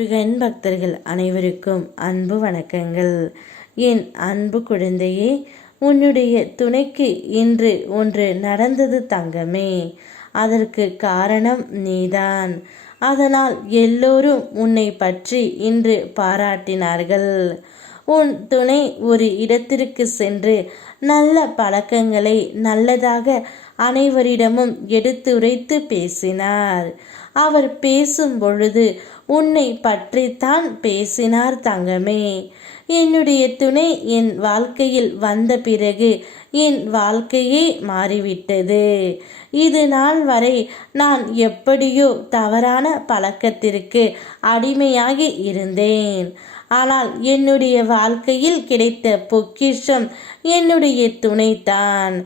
முருகன் பக்தர்கள் அனைவருக்கும் அன்பு வணக்கங்கள். என் அன்பு குழந்தையே, உன்னுடைய துணைக்கு இன்று ஒன்று நடந்தது தங்கமே. அதற்கு காரணம் நீதான். அதனால் எல்லோரும் உன்னை பற்றி இன்று பாராட்டினார்கள். உன் துணை ஒரு இடத்திற்கு சென்று நல்ல பழக்கங்களை நல்லதாக அனைவரிடமும் எடுத்துரைத்து பேசினார். அவர் பேசும் பொழுது உன்னை பற்றித்தான் பேசினார் தங்கமே. என்னுடைய துணை என் வாழ்க்கையில் வந்த பிறகு என் வாழ்க்கையே மாறிவிட்டது. இது நாள் வரை நான் எப்படியோ தவறான பழக்கத்திற்கு அடிமையாகி இருந்தேன். ஆனால் என்னுடைய வாழ்க்கையில் கிடைத்த பொக்கிஷம் என்னுடைய துணைதான்.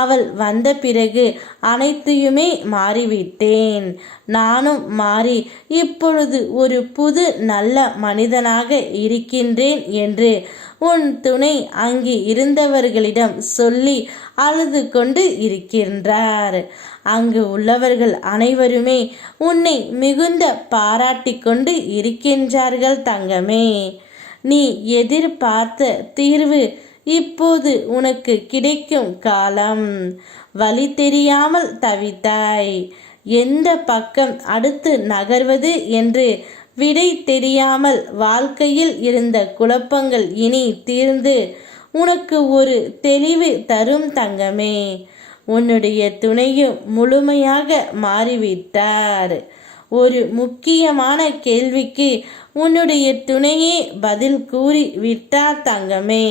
அவள் வந்த பிறகு அனைத்தையுமே மாறிவிட்டேன். நானும் மாறி இப்பொழுது ஒரு புது நல்ல மனிதனாக இருக்கின்றேன் என்று உன் துணை அங்கு இருந்தவர்களிடம் சொல்லி அழுது கொண்டு இருக்கின்றார். அங்கு உள்ளவர்கள் அனைவருமே உன்னை மிகுந்த பாராட்டி கொண்டு இருக்கின்றார்கள் தங்கமே. நீ எதிர்பார்த்த தீர்வு இப்போது உனக்கு கிடைக்கும் காலம். வழி தெரியாமல் தவித்தாய். எந்த பக்கம் அடுத்து நகர்வது என்று விடை தெரியாமல் வாழ்க்கையில் இருந்த குழப்பங்கள் இனி தீர்ந்து உனக்கு ஒரு தெளிவு தரும் தங்கமே. உன்னுடைய துணையும் முழுமையாக மாறிவிட்டார். ஒரு முக்கியமான கேள்விக்கு உன்னுடைய துணையே பதில் கூறி விட்டார் தங்கமே.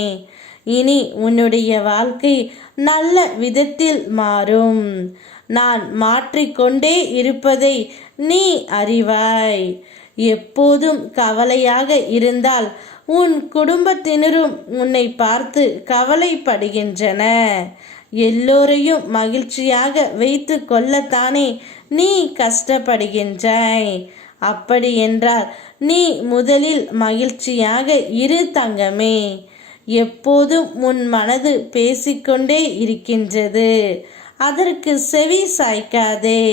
இனி உன்னுடைய வாழ்க்கை நல்ல விதத்தில் மாறும். நான் மாற்றிக்கொண்டே இருப்பதை நீ அறிவாய். எப்போதும் கவலையாக இருந்தால் உன் குடும்பத்தினரும் உன்னை பார்த்து கவலைப்படுகின்றன. எல்லோரையும் மகிழ்ச்சியாக வைத்து கொள்ளத்தானே நீ கஷ்டப்படுகின்றாய். அப்படி என்றால் நீ முதலில் மகிழ்ச்சியாக இரு தங்கமே. எப்போதும் உன் மனது பேசிக்கொண்டே இருக்கின்றது. அதற்கு செவி சாய்க்காதே.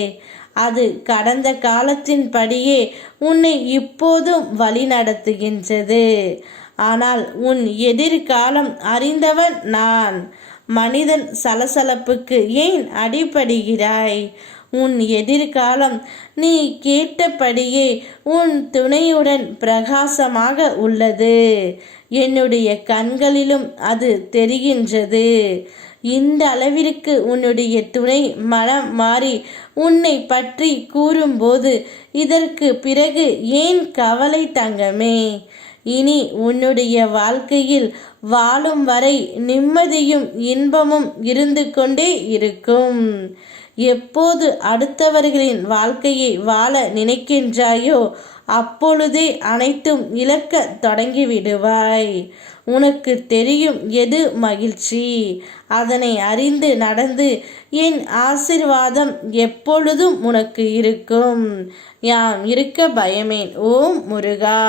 அது கடந்த காலத்தின் படியே உன்னை இப்போதும் வழி நடத்துகின்றது. ஆனால் உன் எதிர்காலம் அறிந்தவன் நான். மனிதன் சலசலப்புக்கு ஏன் அடிபடுகிறாய்? உன் எதிர்காலம் நீ கேட்டபடியே உன் துணையுடன் பிரகாசமாக உள்ளது. என்னுடைய கண்களிலும் அது தெரிகின்றது. இந்த அளவிற்கு உன்னுடைய துணை மனம் மாறி உன்னை பற்றி கூறும்போது இதற்கு பிறகு ஏன் கவலை தங்கமே? இனி உன்னுடைய வாழ்க்கையில் வாழும் வரை நிம்மதியும் இன்பமும் இருந்து கொண்டே இருக்கும். எப்போது அடுத்தவர்களின் வாழ்க்கையை வாழ நினைக்கின்றாயோ அப்பொழுதே அனைத்தும் இழக்க தொடங்கிவிடுவாய். உனக்கு தெரியும் எது மகிழ்ச்சி. அதனை அறிந்து நடந்து என் ஆசிர்வாதம் எப்பொழுதும் உனக்கு இருக்கும். யாம் இருக்க பயமேன். ஓம் முருகா.